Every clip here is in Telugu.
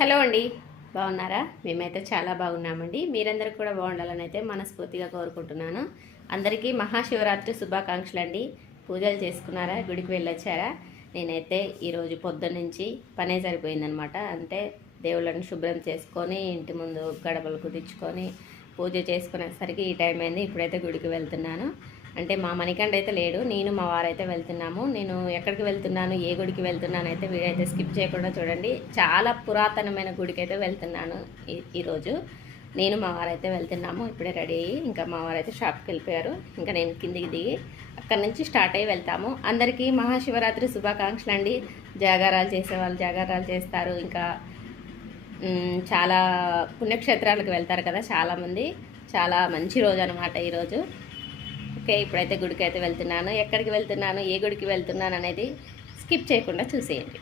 హలో అండి. బాగున్నారా? మేమైతే చాలా బాగున్నామండి. మీరందరూ కూడా బాగుండాలని అయితే మనస్ఫూర్తిగా కోరుకుంటున్నాను. అందరికీ మహాశివరాత్రి శుభాకాంక్షలు అండి పూజలు చేసుకున్నారా? గుడికి వెళ్ళొచ్చారా? నేనైతే ఈరోజు పొద్దున్న నుంచి పనే సరిపోయిందనమాట. అంటే దేవుళ్ళని శుభ్రం చేసుకొని ఇంటి ముందు గడపలు కుదించుకొని పూజ చేసుకునేసరికి ఈ టైం అయింది. ఇప్పుడైతే గుడికి వెళ్తున్నాను. అంటే మా మణికండ అయితే లేడు నేను మా వారైతే వెళ్తున్నాము. నేను ఎక్కడికి వెళ్తున్నాను ఏ గుడికి వెళ్తున్నాను అయితే వీడైతే స్కిప్ చేయకుండా చూడండి. చాలా పురాతనమైన గుడికి అయితే వెళ్తున్నాను ఈ- ఈరోజు. నేను మా వారైతే వెళ్తున్నాము ఇప్పుడే రెడీ అయ్యి ఇంకా మా వారైతే షాప్కి వెళ్ళిపోయారు. ఇంకా నేను కిందికి దిగి అక్కడి నుంచి స్టార్ట్ అయ్యి వెళ్తాము. అందరికీ మహాశివరాత్రి శుభాకాంక్షలు అండి. జాగారాలు చేసేవాళ్ళు జాగారాలు చేస్తారు. ఇంకా చాలా పుణ్యక్షేత్రాలకు వెళ్తారు కదా చాలామంది. చాలా మంచి రోజు అనమాట ఈరోజు ఓకే ఇప్పుడైతే గుడికి అయితే వెళ్తున్నాను. ఎక్కడికి వెళ్తున్నాను ఏ గుడికి వెళ్తున్నాను అనేది స్కిప్ చేయకుండా చూసేయండి.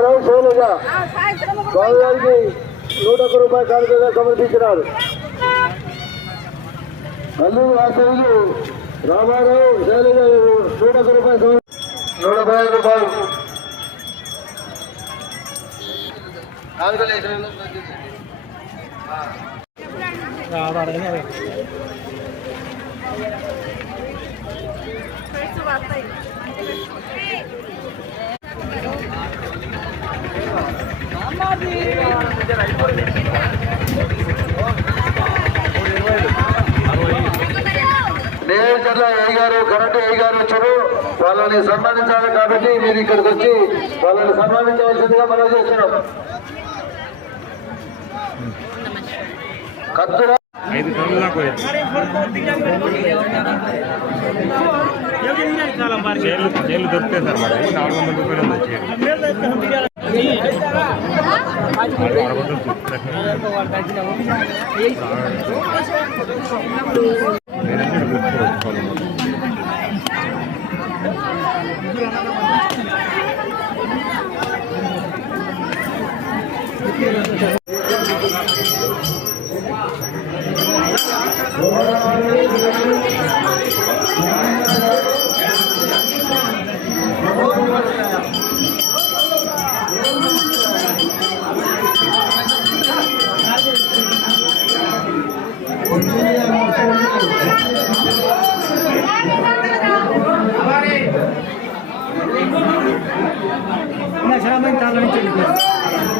గారు శైలజ బాబు గారికి నూట ఒక్క రూపాయలు కానుకగా సమర్పించినారు. అల్లూరు వాస్తవులు రామారావు శైలజ గారు నూట ఒక్క రూపాయలు నూట పది రూపాయలు. కానుకలు వేసిన నియోజకవర్గ ఏ గారు కరెంటు ఏ గారు వచ్చారు. వాళ్ళని సన్మానించాలి కాబట్టి మీరు ఇక్కడికి వచ్చి వాళ్ళని సన్మానించవలసిందిగా మనం చేస్తున్నాం. కత్తుర ఐదు టన్నుల చేలు చేలు దొరుకుతాయి సార్ మరి. నాలుగు వందల రూపాయలు ఉంది చేలు అరవై వందలు లేదంటే గుర్తుకోవాలి ఇరవై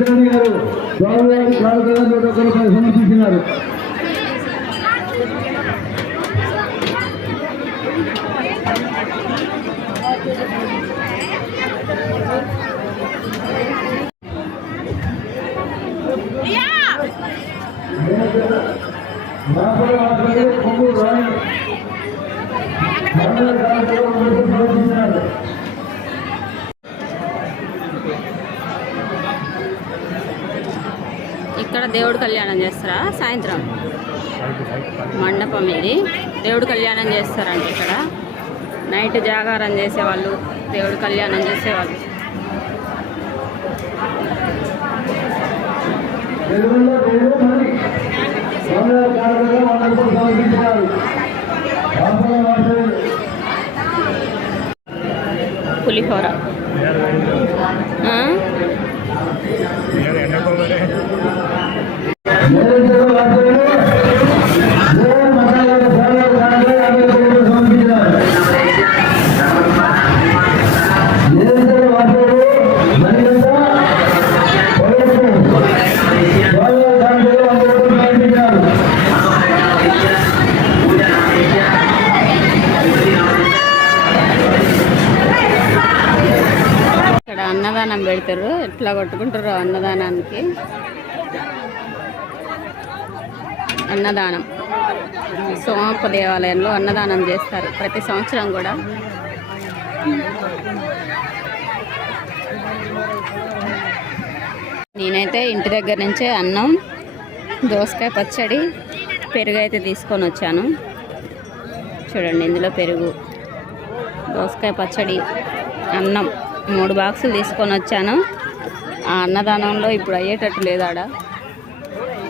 లక్ష్మణ్ గారు గౌరవ సమర్పించినారు. ఇక్కడ దేవుడు కళ్యాణం చేస్తారా? సాయంత్రం. మండపం ఇది. దేవుడు కళ్యాణం చేస్తారంట ఇక్కడ. నైట్ జాగారం చేసేవాళ్ళు దేవుడు కళ్యాణం చేసేవాళ్ళు. తెలుగులో అన్నదానం పెడతారు. ఎట్లా కొట్టుకుంటారు అన్నదానానికి. అన్నదానం. సోమప్ప దేవాలయంలో అన్నదానం చేస్తారు ప్రతి సంవత్సరం కూడా. నేనైతే ఇంటి దగ్గర నుంచే అన్నం దోసకాయ పచ్చడి పెరుగు అయితే తీసుకొని వచ్చాను. చూడండి ఇందులో పెరుగు దోసకాయ పచ్చడి అన్నం మూడు బాక్సులు తీసుకొని వచ్చాను. ఆ అన్నదానంలో ఇప్పుడు అయ్యేటట్టు లేదు ఆడ.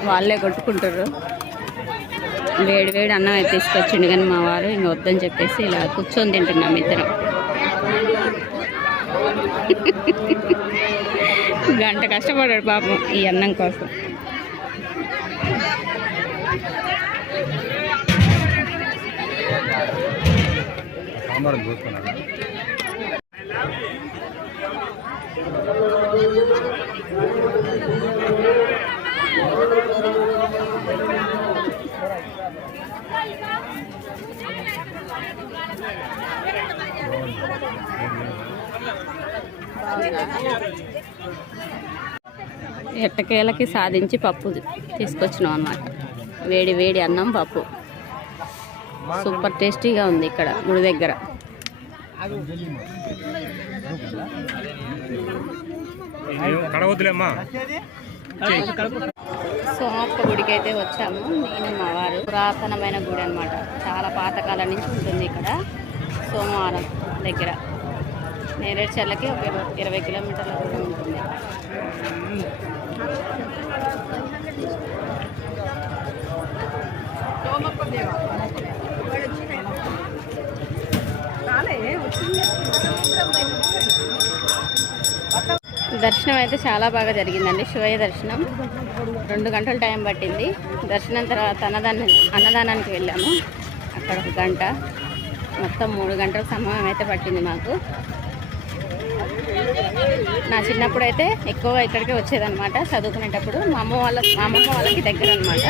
వాళ్ళే కొట్టుకుంటారు వేడి వేడి అన్నం అయితే తీసుకొచ్చిండు కానీ మా వారు ఇంక వద్దని చెప్పేసి ఇలా కూర్చొని తింటున్నాం ఇద్దరం. గంట కష్టపడాడు పాపం ఈ అన్నం కోసం. సాంబార్ చూసుకున్నాను ఎట్టకేలకి సాధించి పప్పు తీసుకొచ్చినాం అన్నమాట. వేడి వేడి అన్నం పప్పు. సూపర్ టేస్టీగా ఉంది ఇక్కడ గుడి దగ్గర. సోమప్ప గుడికి అయితే వచ్చాము. నేను మా వారు. పురాతనమైన గుడి అన్నమాట. చాలా పాతకాలం నుంచి ఉంటుంది ఇక్కడ సోమవారం దగ్గర. నేరేడుచెల్లకి ఒక ఇరవై కిలోమీటర్ల దూరం ఉంటుంది. దర్శనం అయితే చాలా బాగా జరిగిందండి. శివయ్య దర్శనం. రెండు గంటల టైం పట్టింది. దర్శనం తర్వాత అన్నదానం అన్నదానానికి వెళ్ళాము. అక్కడ ఒక గంట మొత్తం మూడు గంటల సమయం అయితే పట్టింది మాకు. నా చిన్నప్పుడు అయితే ఎక్కువగా ఇక్కడికి వచ్చేదన్నమాట చదువుకునేటప్పుడు. మా అమ్మ వాళ్ళ మా అమ్మమ్మ వాళ్ళకి దగ్గర అనమాట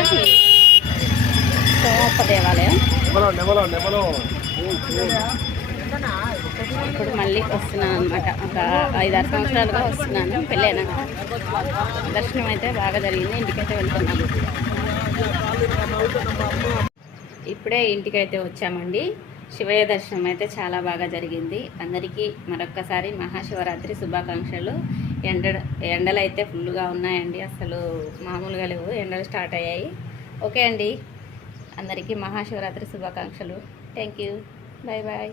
సోమప్ప దేవాలయం. ఇప్పుడు మళ్ళీ వస్తున్నాను అనమాట ఒక ఐదారు సంవత్సరాలుగా వస్తున్నాను. పెళ్ళైనా. దర్శనం అయితే బాగా జరిగింది. ఇంటికైతే వెళ్తున్నాము. ఇప్పుడే ఇంటికైతే వచ్చామండి. శివయ్య దర్శనం అయితే చాలా బాగా జరిగింది. అందరికీ మరొక్కసారి మహాశివరాత్రి శుభాకాంక్షలు. ఎండ ఎండలు అయితే ఫుల్గా ఉన్నాయండి. అసలు మామూలుగా లేవు. ఎండలు స్టార్ట్ అయ్యాయి. ఓకే అండి. అందరికీ మహాశివరాత్రి శుభాకాంక్షలు. Thank you. Bye bye.